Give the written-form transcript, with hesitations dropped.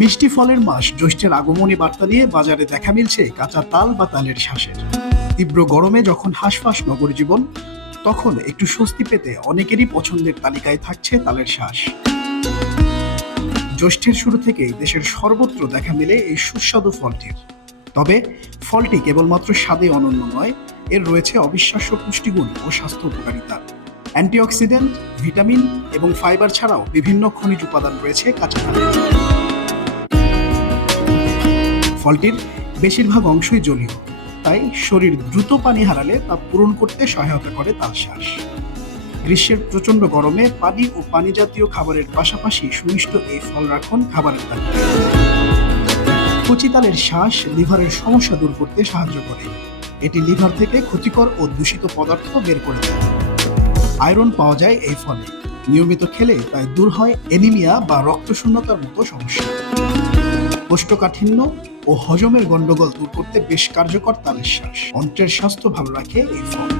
মিষ্টি ফলের মাস জ্যৈষ্ঠের আগমনী বার্তা নিয়ে বাজারে দেখা মিলছে কাঁচা তাল বা তালের শ্বাসের। তীব্র গরমে যখন হাঁসফাঁস নগর জীবন, তখন একটু স্বস্তি পেতে অনেকেরই পছন্দের তালিকায় থাকছে তালের শ্বাস। জ্যৈষ্ঠের শুরু থেকেই দেশের সর্বত্র দেখা মেলে এই সুস্বাদু ফলটির। তবে ফলটি কেবলমাত্র স্বাদে অনন্য নয়, এর রয়েছে অবিশ্বাস্য পুষ্টিগুণ ও স্বাস্থ্য উপকারিতা। অ্যান্টিঅক্সিডেন্ট, ভিটামিন এবং ফাইবার ছাড়াও বিভিন্ন খনিজ উপাদান রয়েছে কাঁচা তালে। ফলটির বেশিরভাগ অংশই জলীয়, তাই শরীর দ্রুত পানি হারালে তা পূরণ করতে সহায়তা করে তালশ্বাস। গ্রীষ্মের প্রচণ্ড গরমে পানি ও পানি জাতীয় খাবারের পাশাপাশি সুমিষ্ট এই ফল রাখুন খাবারের তালিকায়। কচি তালের শ্বাস লিভারের সমস্যা দূর করতে সাহায্য করে। এটি লিভার থেকে ক্ষতিকর ও দূষিত পদার্থ বের করে দেয়। আয়রন পাওয়া যায় এই ফলে, নিয়মিত খেলে তাই দূর হয় অ্যানিমিয়া বা রক্তশূন্যতার মতো সমস্যা। কোষ্ঠকাঠিন্য ও হজমের গন্ডগোল দূর করতে বেশ কার্যকর তালের শ্বাস। অন্ত্রের স্বাস্থ্য ভালো রাখে এই ফল।